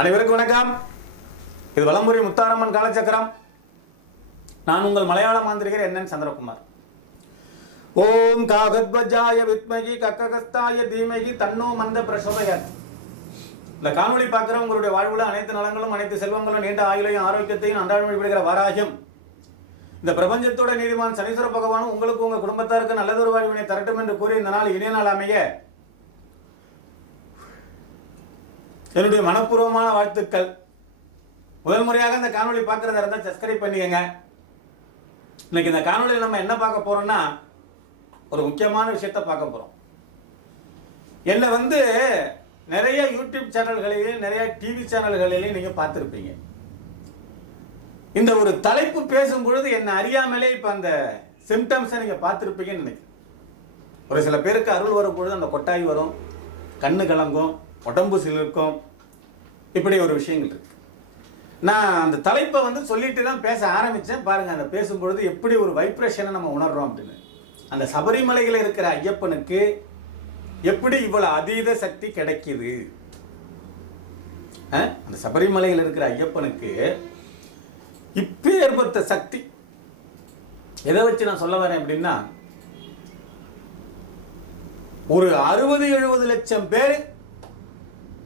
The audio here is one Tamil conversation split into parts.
அனைவருக்கும் வணக்கம். இது வலம்புரி முத்தாரம்மன் காலச்சக்கரம். நான் உங்கள் மலையாள மாந்திரிகர் NN சந்திரகுமார். ஓம் காகத்வஜாய வித்மகி கக்ககஸ்தாய தீமகி தன்னோ மந்த பிரசோதயாத். இந்த காணொளி பார்க்குற உங்களுடைய வாழ்வுல அனைத்து நலங்களும் அனைத்து செல்வங்களும் நீண்ட ஆயுளையும் ஆரோக்கியத்தையும் அன்றாடம் வழிபடுகிற வாராகியம் இந்த பிரபஞ்சத்தோட நீதிமான் சனீஸ்வர பகவானும் உங்களுக்கு உங்க குடும்பத்தாருக்கு நல்லதொரு வாழ்வினை தரட்டும் என்று கூறி இந்த நாள் இணைய நாள் அமைய என்னுடைய மனப்பூர்வமான வாழ்த்துக்கள். முதல் முறையாக இந்த காணொலி பார்க்கறதா இருந்தால் சப்ஸ்கிரைப் பண்ணிக்கங்க. இன்னைக்கு இந்த காணொலியில் நம்ம என்ன பார்க்க போறோம்னா ஒரு முக்கியமான விஷயத்த பார்க்க போறோம். என்னை நிறைய யூடியூப் சேனல்களையும் நிறைய டிவி சேனல்களையும் நீங்க பார்த்துருப்பீங்க. இந்த ஒரு தலைப்பு பேசும் பொழுது என்னை அறியாமலே இப்ப அந்த சிம்டம்ஸை நீங்க பார்த்துருப்பீங்கன்னு நினைக்கிறேன். ஒரு சில பேருக்கு அருள் வரும் பொழுது அந்த கொட்டாய் வரும், கண்ணு கலங்கும், உடம்பு சிலிர்க்கும், இப்படி ஒரு விஷயங்கள் இருக்கு. நான் அந்த தலைப்பை சொல்லிட்டு தான் பேச ஆரம்பித்தேன். பாருங்க, அந்த பேசும்பொழுது எப்படி ஒரு வைப்ரேஷனை நம்ம உணர்றோம் அப்படின்னு. அந்த சபரிமலையில் இருக்கிற ஐயப்பனுக்கு எப்படி இவ்வளவு அதீத சக்தி கிடைக்குது? அந்த சபரிமலையில் இருக்கிற ஐயப்பனுக்கு இப்பேற்பட்ட சக்தி எதை வச்சு நான் சொல்ல வரேன் அப்படின்னா, ஒரு 60-70 லட்சம் பேர்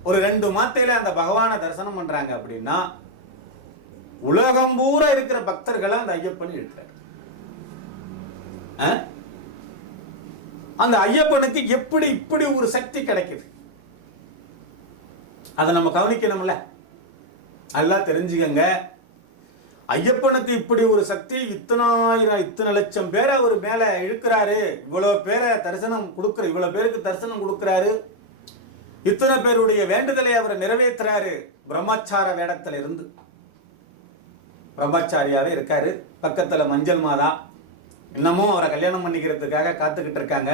ஒரு 2 மாத்தையில அந்த பகவானை தரிசனம் பண்றாங்க அப்படின்னா உலகம் பூரா இருக்கிற பக்தர்களை அந்த ஐயப்பன் இருக்கிறார். அந்த ஐயப்பனுக்கு எப்படி இப்படி ஒரு சக்தி கிடைக்குது? அதை நம்ம கவனிக்கணும்ல. நல்லா தெரிஞ்சுக்கங்க. ஐயப்பனுக்கு இப்படி ஒரு சக்தி, இத்தனை லட்சம் பேரை அவர் மேல இழுக்கிறாரு, இவ்வளவு பேரை தரிசனம் கொடுக்கிற, இவ்வளவு பேருக்கு தரிசனம் கொடுக்கிறாரு, இத்தனை பேருடைய வேண்டுதலை அவர் நிறைவேற்றுறாரு. பிரம்மச்சார வேடத்துல இருந்து பிரம்மச்சாரியாவே இருக்காரு. பக்கத்துல மஞ்சள் மாதா இன்னமும் அவரை கல்யாணம் பண்ணிக்கிறதுக்காக காத்துக்கிட்டு இருக்காங்க.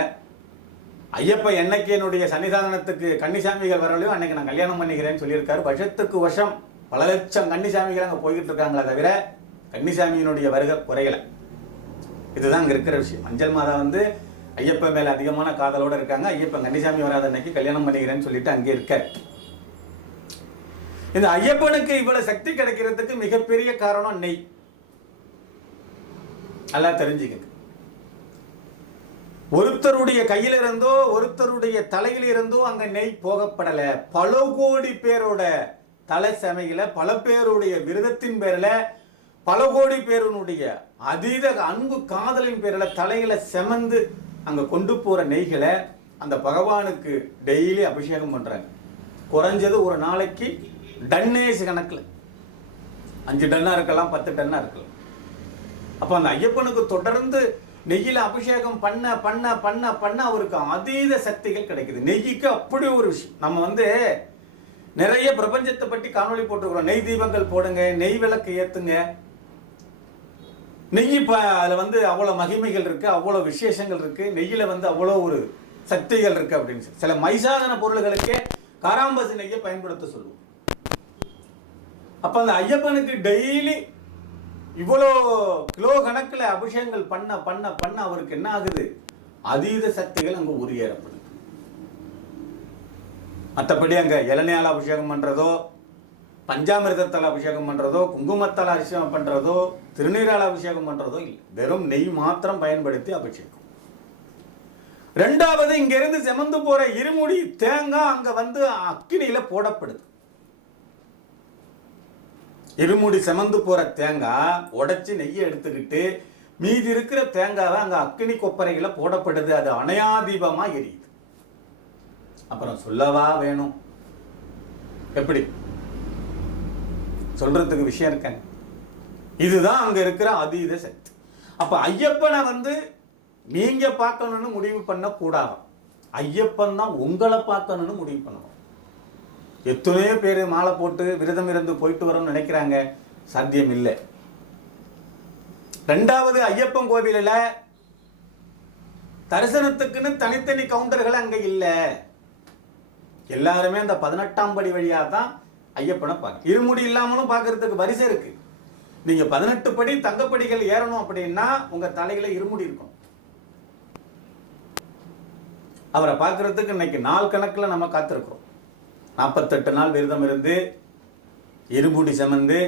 ஐயப்ப என்னைக்கு என்னுடைய சன்னிதானத்துக்கு கன்னிசாமிகள் வரலையோ அன்னைக்கு நான் கல்யாணம் பண்ணிக்கிறேன்னு சொல்லியிருக்காரு. வருஷத்துக்கு வருஷம் பல லட்சம் கன்னிசாமிகள் அங்கே போய்கிட்டு இருக்காங்களே தவிர கன்னிசாமியினுடைய வருகை குறையல. இதுதான் அங்கே இருக்கிற விஷயம். மஞ்சள் மாதா ஐயப்ப மேல அதிகமான காதலோட இருக்காங்க. ஐயப்பன் கன்னிசாமி வராத அன்னைக்கு கல்யாணம் பண்ணிக்கிறேன்னு சொல்லிட்டு அங்கே இருக்க. இந்த ஐயப்பனுக்கு இவ்வளவு சக்தி கிடைக்கிறதுக்கு மிகப்பெரிய காரணம் நெய். நல்லா தெரிஞ்சுக்கங்க. ஒருத்தருடைய கையில இருந்தோ ஒருத்தருடைய தலையில இருந்தோ அங்க நெய் போகப்படல. பல கோடி பேரோட தலை சமையல, பல பேருடைய விரதத்தின் பேர்ல, பல கோடி பேருடைய அதீத அன்பு காதலின் பேர்ல தலையில செமந்து அங்க கொண்டு போற நெய்களை அந்த பகவானுக்கு டெய்லி அபிஷேகம் பண்றாங்க. குறைஞ்சது ஒரு நாளைக்கு டன்னேஸ் கணக்கில் 5 டன்னா இருக்கலாம், 10 டன்னா இருக்கலாம். அப்ப அந்த ஐயப்பனுக்கு தொடர்ந்து நெய்யில அபிஷேகம் பண்ண பண்ண பண்ண பண்ண அவருக்கு அதீத சக்திகள் கிடைக்குது. நெய்க்கு அப்படி ஒரு விஷயம். நம்ம நிறைய பிரபஞ்சத்தை பற்றி காணொளி போட்டுக்கிறோம். நெய் தீபங்கள் போடுங்க, நெய் விளக்கு ஏத்துங்க. நெய் அதுல அவ்வளவு மகிமைகள் இருக்கு, அவ்வளவு விசேஷங்கள் இருக்கு. நெய்யில அவ்வளவு ஒரு சக்திகள் இருக்கு அப்படின்னு சில மைசாதன பொருள்களுக்கே காராம்பசு நெய்யை பயன்படுத்த சொல்லுவோம். அப்ப அந்த ஐயப்பனுக்கு டெய்லி இவ்வளோ கிலோ கணக்கில் அபிஷேகங்கள் பண்ண பண்ண பண்ண அவருக்கு என்ன ஆகுது? அதீத சக்திகள் அங்க உரியேறப்படுது. மற்றபடி அங்க இளநீயால் அபிஷேகம் பண்றதோ, பஞ்சாமிர்தத்தால் அபிஷேகம் பண்றதோ, குங்குமத்தால் அபிஷேகம் பண்றதோ, திருநீரால் அபிஷேகம் பண்றதோ இல்லை. வெறும் நெய் மாத்திரம் பயன்படுத்தி அபிஷேகம். 2வது, இங்க இருந்து செமந்து போற இருமுடி தேங்காய் அங்க அக்கினியில போடப்படுது. இருமுடி செமந்து போற தேங்காய் உடைச்சு நெய்யை எடுத்துக்கிட்டு மீதி இருக்கிற தேங்காவை அங்க அக்கினி கொப்பரைகளை போடப்படுது. அது அணையாதீபமா எரியுது. அப்புறம் சொல்லவா வேணும்? எப்படி சொல்றதுக்கு விஷயம் இருக்காங்க. இதுதான் அங்க இருக்கிற அதீத சக்தி. அப்ப ஐயப்பனை நீங்க பார்க்கணும்னு முடிவு பண்ண கூடாது. ஐயப்பன் தான் உங்களை பார்க்கணும்னு முடிவு பண்ணணும். எத்தனையோ பேர் மாலை போட்டு விரதம் இருந்து போயிட்டு வரோம்னு நினைக்கிறாங்க. சாத்தியம் இல்லை. 2வது, ஐயப்பன் கோவிலில் தரிசனத்துக்குன்னு தனித்தனி கவுண்டர்கள் அங்க இல்லை. எல்லாருமே அந்த 18ஆம் படி வழியா தான் ஐயப்பனை பார்க்க. இருமுடி இல்லாமலும் பார்க்கறதுக்கு வரிசை இருக்கு. நீங்க 18 படி தங்கப்படிகள் ஏறணும் அப்படின்னா உங்க தலையில இருமுடி இருக்கும். அவரை பார்க்கறதுக்கு இன்னைக்கு நாள் கணக்கில் நம்ம காத்திருக்கிறோம். 48 நாள் விரதம் இருந்து இருமுடி சுமந்து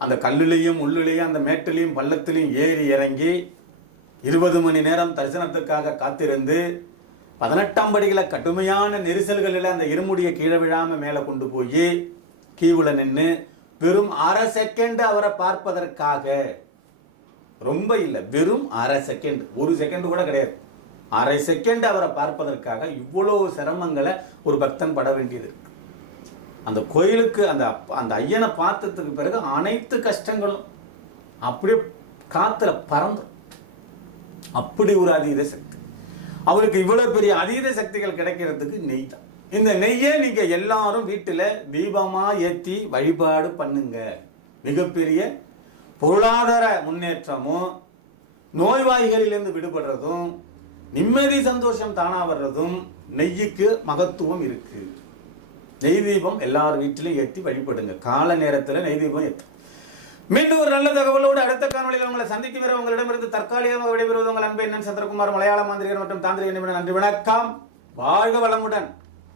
அந்த கல்லுலையும் உள்ளுலையும் அந்த மேட்டிலையும் பள்ளத்திலையும் ஏறி இறங்கி 20 மணி நேரம் தரிசனத்துக்காக காத்திருந்து 18ஆம் படிகளை கடுமையான நெரிசல்களில் அந்த இருமுடியை கீழே விழாம மேலே கொண்டு போய் கீவுல நின்று வெறும் 1/2 செகண்ட் அவரை பார்ப்பதற்காக, ரொம்ப இல்லை, வெறும் 1/2 செகண்ட், 1 செகண்ட் கூட கிடையாது, 1/2 செகண்ட் அவரை பார்ப்பதற்காக இவ்வளவு சிரமங்களை ஒரு பக்தன் பட வேண்டியது. அந்த கோயிலுக்கு அந்த ஐயனை பார்த்ததுக்கு பிறகு அனைத்து கஷ்டங்களும் அப்படியே காத்துல பறந்துடும். அப்படி ஒரு அதீத சக்தி. அவருக்கு இவ்வளவு பெரிய அதீத சக்திகள் கிடைக்கிறதுக்கு நெய் தான். இந்த நெய்யை நீங்க எல்லாரும் வீட்டில் தீபமா ஏற்றி வழிபாடு பண்ணுங்க. மிகப்பெரிய பொருளாதார முன்னேற்றமும், நோய்வாய்களிலிருந்து விடுபடுறதும், நிம்மதி சந்தோஷம் தானா வர்றதும் நெய்யுக்கு மகத்துவம் இருக்கு. நெய் தீபம் எல்லார் வீட்டிலையும் ஏற்றி வழிபடுங்க. கால நேரத்தில் நெய் தீபம் ஏற்று. மீண்டும் ஒரு நல்ல தகவலோடு அடுத்த காணொலியில் உங்களை சந்திக்கும் வரை உங்களிடமிருந்து தற்காலிகமாக விடைபெறுவது உங்கள் அன்பு என்ன சந்திரகுமார், மலையாள மாந்திரிகர் மற்றும் தாந்திரிக நிபுணர். நன்றி, வணக்கம், வாழ்க வளமுடன்.